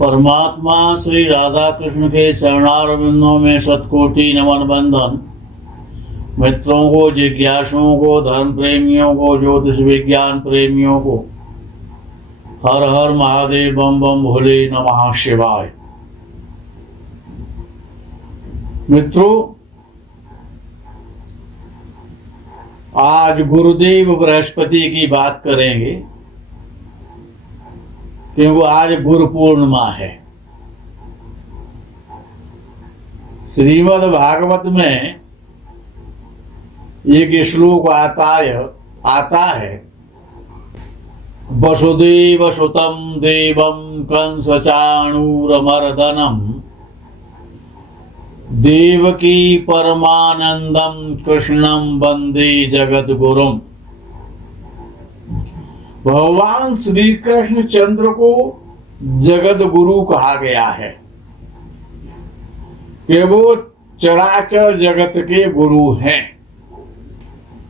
परमात्मा श्री राधा कृष्ण के चरणारविंदों में शतकोटि नमन बंदन। मित्रों को, जिज्ञासुओं को, धर्म प्रेमियों को, ज्योतिष विज्ञान प्रेमियों को हर हर महादेव, बम बम भोले, नमः शिवाय। मित्रों, आज गुरुदेव बृहस्पति की बात करेंगे क्योंकि आज गुरु पूर्णिमा है। श्रीमद् भागवत में एक श्लोक आता है वसुदेव सुतं देवं कंस चाणूरमर्दनम देवकी परमानंदम कृष्णम वंदे जगद्गुरुम। भगवान श्री कृष्ण चंद्र को जगत गुरु कहा गया है कि वो चराचर जगत के गुरु हैं।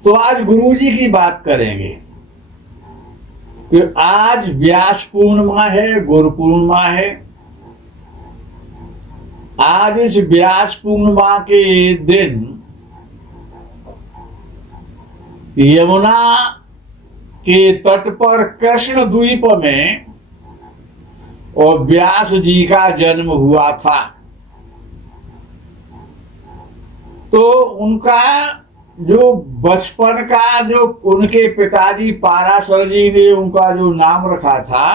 तो आज गुरु जी की बात करेंगे कि आज व्यास पूर्णिमा है, गुरु पूर्णिमा है। आज इस व्यास पूर्णिमा के दिन यमुना के तट पर कृष्ण द्वीप में और व्यास जी का जन्म हुआ था। तो उनका जो बचपन का जो उनके पिताजी पाराशर जी ने उनका जो नाम रखा था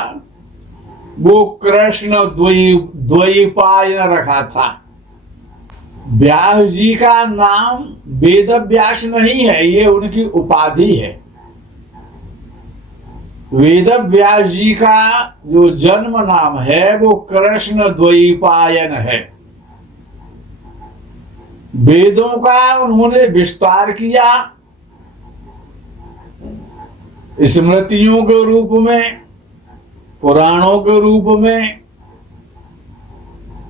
वो कृष्ण द्वैपायन रखा था। व्यास जी का नाम वेद व्यास नहीं है, ये उनकी उपाधि है। वेद व्यास जी का जो जन्म नाम है वो कृष्ण द्वैपायन है। वेदों का उन्होंने विस्तार किया, स्मृतियों के रूप में, पुराणों के रूप में,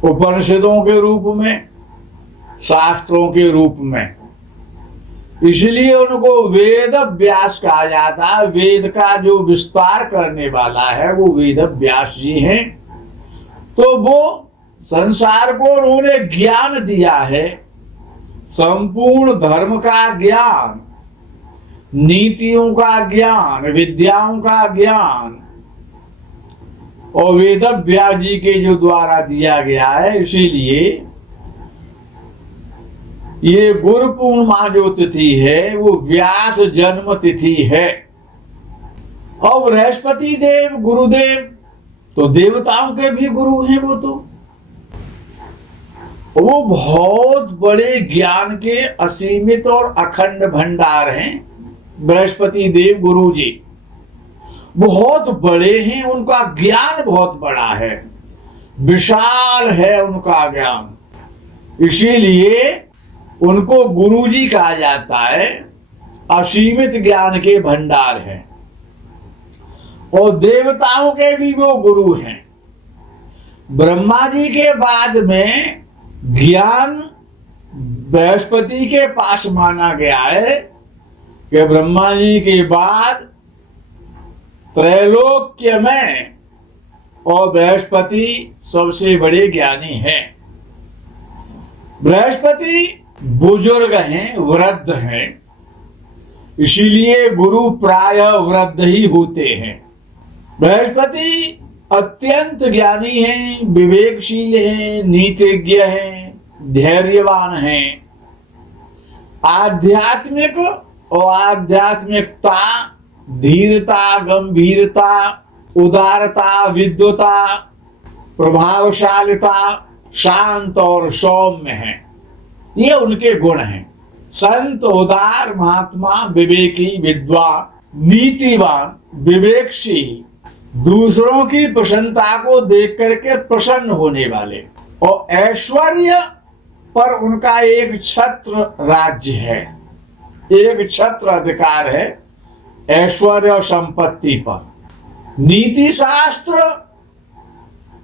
उपनिषदों के रूप में, शास्त्रों के रूप में। इसलिए उनको वेद व्यास कहा जाता है। वेद का जो विस्तार करने वाला है वो वेद व्यास जी हैं। तो वो संसार को उन्होंने ज्ञान दिया है, संपूर्ण धर्म का ज्ञान, नीतियों का ज्ञान, विद्याओं का ज्ञान और वेद व्यास जी के जो द्वारा दिया गया है। इसीलिए ये गुरु पूर्णिमा जो तिथि है वो व्यास जन्म तिथि है। और बृहस्पति देव गुरुदेव तो देवताओं के भी गुरु हैं। वो बहुत बड़े ज्ञान के असीमित और अखंड भंडार हैं। बृहस्पति देव गुरु जी बहुत बड़े हैं, उनका ज्ञान बहुत बड़ा है, विशाल है उनका ज्ञान। इसीलिए उनको गुरु जी कहा जाता है। असीमित ज्ञान के भंडार हैं और देवताओं के भी वो गुरु हैं। ब्रह्मा जी के बाद में ज्ञान बृहस्पति के पास माना गया है कि ब्रह्मा जी के बाद त्रैलोक्य में और बृहस्पति सबसे बड़े ज्ञानी हैं। बृहस्पति बुजुर्ग हैं, वृद्ध हैं, इसीलिए गुरु प्रायः वृद्ध ही होते हैं। बृहस्पति अत्यंत ज्ञानी हैं, विवेकशील हैं, नीतिज्ञ हैं, धैर्यवान हैं। आध्यात्मिक और आध्यात्मिकता, धीरता, गंभीरता, उदारता, विद्वता, प्रभावशालिता, शांत और सौम्य हैं। ये उनके गुण हैं। संत, उदार, महात्मा, विवेकी, विद्वान, नीतिवान, विवेकशील, दूसरों की प्रसन्नता को देख करके प्रसन्न होने वाले और ऐश्वर्य पर उनका एक छत्र राज्य है, एक छत्र अधिकार है ऐश्वर्य और संपत्ति पर। नीति शास्त्र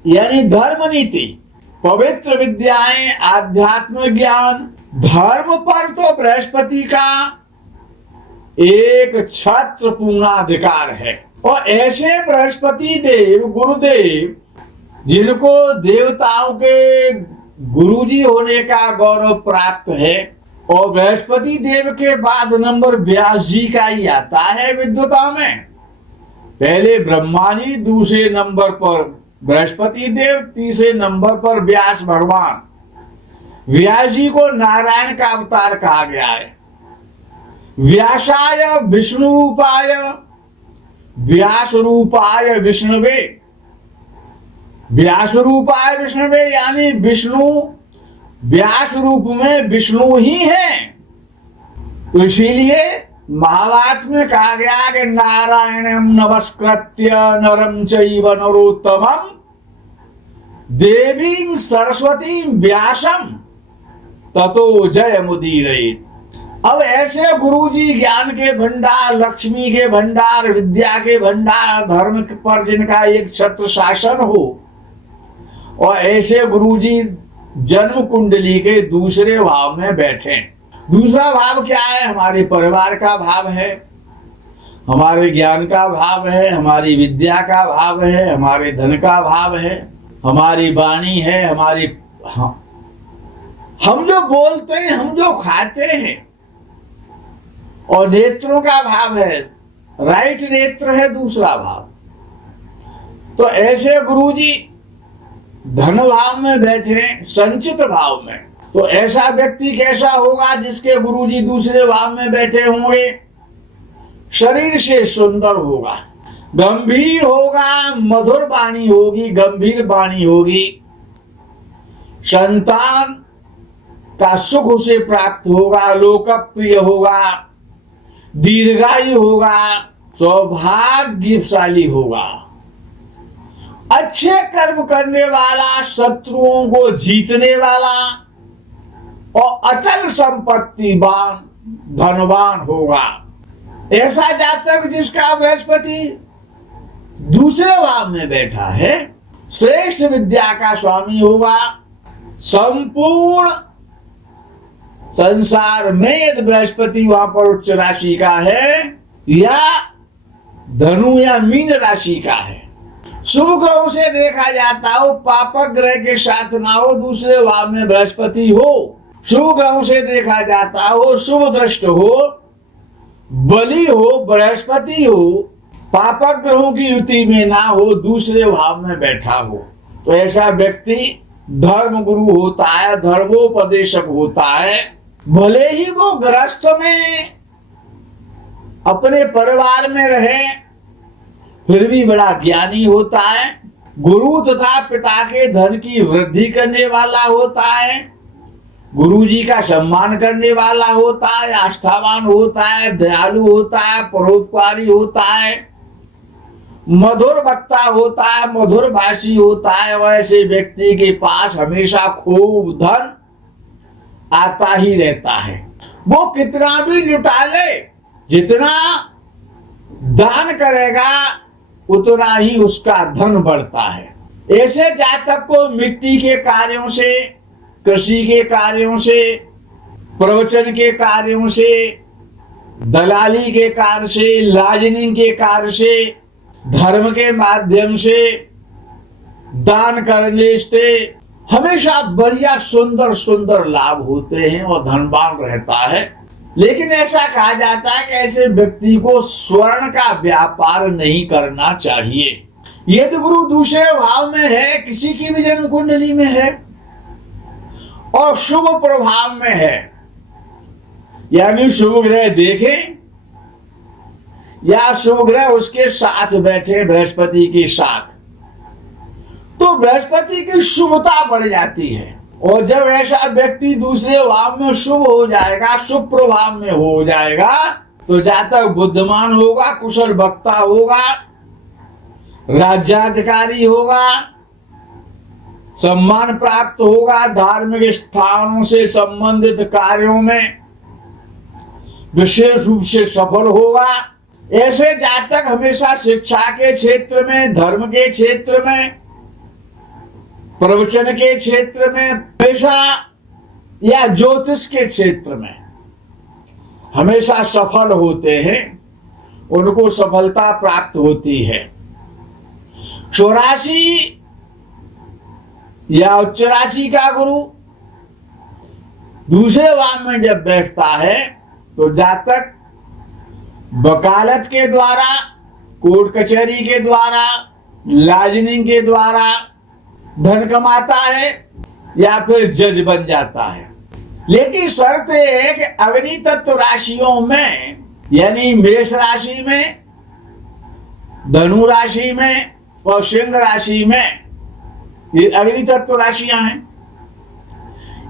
यानी धर्म नीति, पवित्र विद्याएं, आध्यात्मिक ज्ञान, धर्म पर तो बृहस्पति का एक छत्र पूर्णाधिकार है। और ऐसे बृहस्पति देव गुरुदेव जिनको देवताओं के गुरुजी होने का गौरव प्राप्त है, और बृहस्पति देव के बाद नंबर व्यास जी का ही आता है विद्वता में। पहले ब्रह्मा जी, दूसरे नंबर पर बृहस्पति देव, तीसरे नंबर पर व्यास भगवान। व्यास जी को नारायण का अवतार कहा गया है। व्यासाय विष्णु रूपाय व्यास रूपाय विष्णुवे, व्यास रूपाय विष्णुवे यानी विष्णु व्यास रूप में विष्णु ही है। तो इसीलिए महाभारत में कहा गया कि नारायणं नमस्कृत्य नरं चैव नरोत्तमं देवीं सरस्वतीं व्यासं ततो जयमुदीरयेत्। अब ऐसे गुरुजी ज्ञान के भंडार, लक्ष्मी के भंडार, विद्या के भंडार, धर्म पर जिनका एक छत्र शासन हो, और ऐसे गुरुजी जन्म कुंडली के दूसरे भाव में बैठे। दूसरा भाव क्या है? हमारे परिवार का भाव है, हमारे ज्ञान का भाव है, हमारी विद्या का भाव है, हमारे धन का भाव है, हमारी वाणी है, हमारी हम जो बोलते हैं, हम जो खाते हैं, और नेत्रों का भाव है, राइट नेत्र है दूसरा भाव। तो ऐसे गुरुजी धन भाव में बैठे, संचित भाव में। तो ऐसा व्यक्ति कैसा होगा जिसके गुरुजी दूसरे भाव में बैठे होंगे? शरीर से सुंदर होगा, गंभीर होगा, मधुर वाणी होगी, गंभीर वाणी होगी, संतान का सुख उसे प्राप्त होगा, लोकप्रिय होगा, दीर्घायु होगा, सौभाग्यशाली होगा, अच्छे कर्म करने वाला, शत्रुओं को जीतने वाला, और अचल संपत्तिवान, धनवान होगा। ऐसा जातक जिसका बृहस्पति दूसरे भाव में बैठा है, श्रेष्ठ विद्या का स्वामी होगा। संपूर्ण संसार में यदि बृहस्पति वहां पर उच्च राशि का है, या धनु या मीन राशि का है, शुभ ग्रहों से देखा जाता हो, पापक ग्रह के साथ ना हो, दूसरे भाव में बृहस्पति हो, शुभ ग्रहों से देखा जाता हो, शुभ दृष्ट हो, बलि हो, बृहस्पति हो, पापक ग्रहों की युति में ना हो, दूसरे भाव में बैठा हो, तो ऐसा व्यक्ति धर्म गुरु होता है, धर्मोपदेशक होता है। भले ही वो गृहस्थ में अपने परिवार में रहे, फिर भी बड़ा ज्ञानी होता है। गुरु तथा पिता के धन की वृद्धि करने वाला होता है, गुरुजी का सम्मान करने वाला होता है, आस्थावान होता है, दयालु होता है, परोपकारी होता है, मधुर वक्ता होता है, मधुर भाषी होता है। वैसे व्यक्ति के पास हमेशा खूब धन आता ही रहता है। वो कितना भी लुटा ले, जितना दान करेगा उतना ही उसका धन बढ़ता है। ऐसे जातक को मिट्टी के कार्यों से, कृषि के कार्यों से, प्रवचन के कार्यों से, दलाली के कार्य से, लाजनिंग के कार्य से, धर्म के माध्यम से, दान करने से हमेशा बढ़िया सुंदर सुंदर लाभ होते हैं और धनवान रहता है। लेकिन ऐसा कहा जाता है कि ऐसे व्यक्ति को स्वर्ण का व्यापार नहीं करना चाहिए। यदि गुरु दूसरे भाव में है, किसी की भी जन्म कुंडली में है, और शुभ प्रभाव में है, यानी शुभ ग्रह देखे या शुभ ग्रह उसके साथ बैठे बृहस्पति के साथ, तो बृहस्पति की शुभता बढ़ जाती है। और जब ऐसा व्यक्ति दूसरे भाव में शुभ हो जाएगा, शुभ प्रभाव में हो जाएगा, तो जातक बुद्धिमान होगा, कुशल वक्ता होगा, राज्याधिकारी होगा, सम्मान प्राप्त होगा, धार्मिक स्थानों से संबंधित कार्यों में विशेष रूप से सफल होगा। ऐसे जातक हमेशा शिक्षा के क्षेत्र में, धर्म के क्षेत्र में, प्रवचन के क्षेत्र में, पेशा या ज्योतिष के क्षेत्र में हमेशा सफल होते हैं, उनको सफलता प्राप्त होती है। 84 या उच्च राशि का गुरु दूसरे भाव में जब बैठता है तो जातक वकालत के द्वारा, कोर्ट कचहरी के द्वारा, लाजनिंग के द्वारा धन कमाता है या फिर जज बन जाता है। लेकिन शर्त है कि अग्नि तत्व राशियों में, यानी मेष राशि में, धनु राशि में और सिंह राशि में, ये अग्नि तत्व राशियां हैं।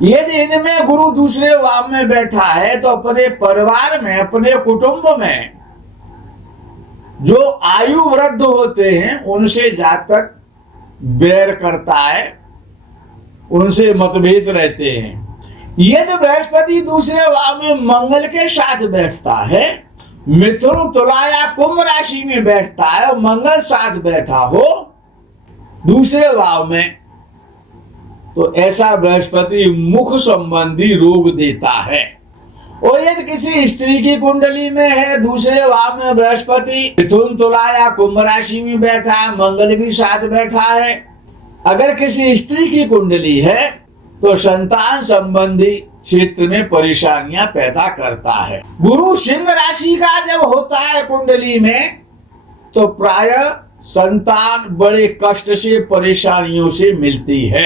यदि इनमें गुरु दूसरे भाव में बैठा है तो अपने परिवार में, अपने कुटुंब में जो आयु वृद्ध होते हैं उनसे जातक बैर करता है, उनसे मतभेद रहते हैं। यदि बृहस्पति दूसरे भाव में मंगल के साथ बैठता है, मिथुन, तुला या कुंभ राशि में बैठता है और मंगल साथ बैठा हो दूसरे भाव में, तो ऐसा बृहस्पति मुख संबंधी रोग देता है। और यदि किसी स्त्री की कुंडली में है दूसरे भाव में बृहस्पति मिथुन, तुला या कुंभ राशि में बैठा है, मंगल भी साथ बैठा है, अगर किसी स्त्री की कुंडली है तो संतान संबंधी क्षेत्र में परेशानियां पैदा करता है। गुरु सिंह राशि का जब होता है कुंडली में तो प्राय संतान बड़े कष्ट से, परेशानियों से मिलती है।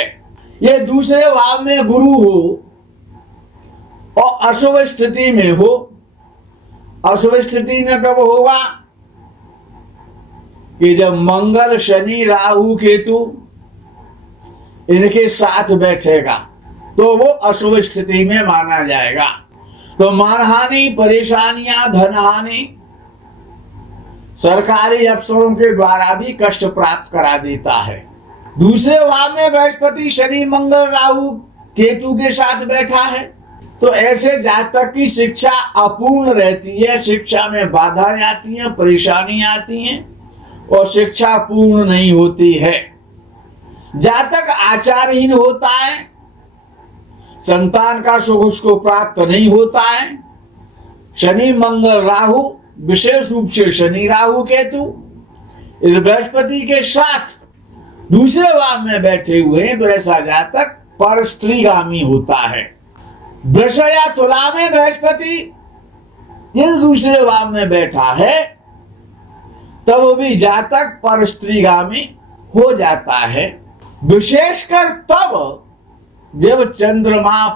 ये दूसरे भाव में गुरु हो और अशुभ स्थिति में हो। अशुभ स्थिति में कब होगा कि जब मंगल, शनि, राहु, केतु इनके साथ बैठेगा तो वो अशुभ स्थिति में माना जाएगा। तो मानहानि, परेशानियां, धनहानि, सरकारी अफसरों के द्वारा भी कष्ट प्राप्त करा देता है। दूसरे भाव में बृहस्पति, शनि, मंगल, राहु, केतु के साथ बैठा है तो ऐसे जातक की शिक्षा अपूर्ण रहती है, शिक्षा में बाधाएं आती हैं, परेशानियां आती हैं और शिक्षा पूर्ण नहीं होती है। जातक आचारहीन होता है, संतान का सुख उसको प्राप्त नहीं होता है। शनि, मंगल, राहु, विशेष रूप से शनि, राहु, केतु इस बृहस्पति के साथ दूसरे भाव में बैठे हुए हैं तो ऐसा जातक पर स्त्रीगामी होता है। वृष या तुला में बृहस्पति यदि दूसरे भाव में बैठा है तब वो भी जातक पर स्त्रीगामी हो जाता है। विशेषकर तब जब चंद्रमा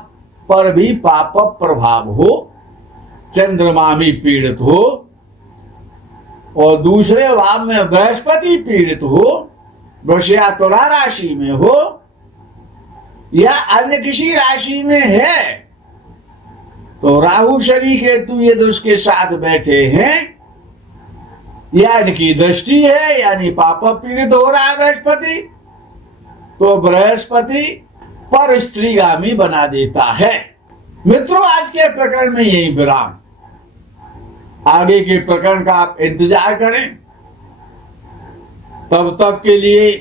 पर भी पाप प्रभाव हो, चंद्रमा भी पीड़ित हो और दूसरे भाव में बृहस्पति पीड़ित हो, वृष या तुला राशि में हो या अन्य किसी राशि में है तो राहु, शनि, केतु यदि उसके साथ बैठे हैं या इनकी दृष्टि है, यानी पाप पीड़ित हो रहा है बृहस्पति, तो बृहस्पति पर स्त्रीगामी बना देता है। मित्रों, आज के प्रकरण में यही विराम। आगे के प्रकरण का आप इंतजार करें। तब तक के लिए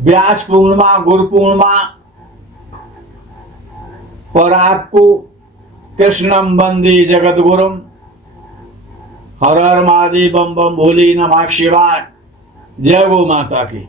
व्यास पूर्णिमा, गुरु पूर्णिमा और आपको कृष्णम वंदे जगत गुरुम, हर हर महादेव, बम बम भोले, नमः शिवाय। जय गो माता की।